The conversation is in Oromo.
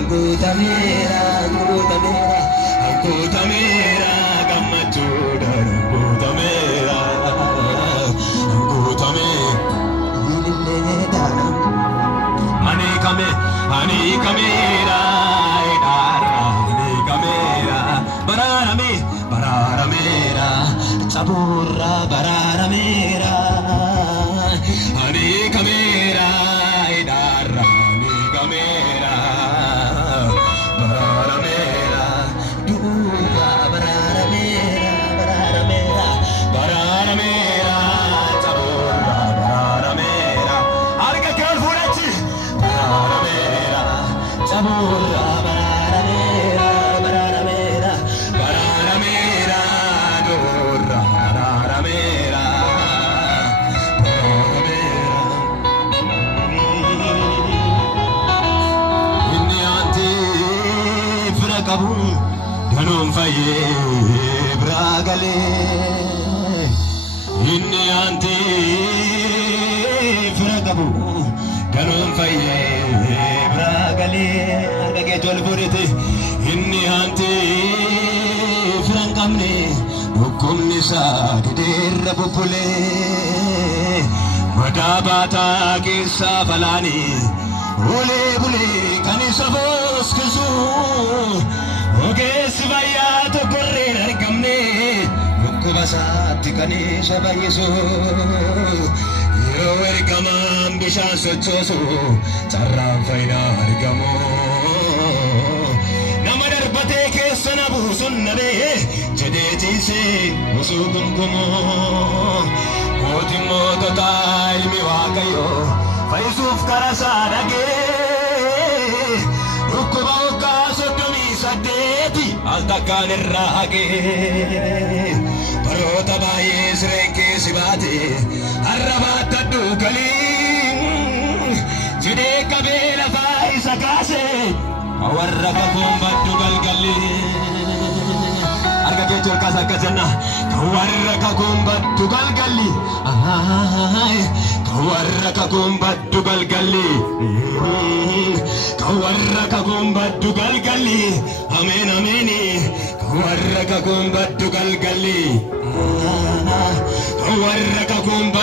Angutamera, Angutamera, Gamachuda, Angutamera, Angutamera, Anikamera, Anikamera, Bararamera, Tabura, Bararamera, Anikamera, Anikamera, Bararamera, Dura, Bararamera, Bararamera, Bararamera, Tabura, Bararamera, Arga Kalfurachi, Bararamera, Tabura, Bararamera, Bararamera, Bararamera, Dura, Bararamera, Bararamera. Inni anti frakabu, danum faye bragale. Inni anti frakabu, danum faye bragale. Arga ke tol purite. Inni anti frankamne, hukumni sa dirra bupule. Madabata kisa falani, ule bule kanisa foskisu. Oge sivaya to korre argamne, hukumasati kanisa bayisu. Yo ergamam bishan sochosu, charram faina argamo. Namadar bate ke sanabu sunnabe, jedeti se usukumkumo. Otimo total mi wakayo, faisuf karasanage. Rukuba sodumi sadeti, altakan irrahage. Parota bayis reke sibate, arrabata dukali. Jide kabela faisa kase, awarraka kumba dugalgali. Arga ke chorka sakajana, kawarraka kumba dugalgali. Kawarraka kumba dugalgali. Kawarraka kumba dugalgali. Amen ameni. Kawarraka kumba dugalgali. Kawarraka kumba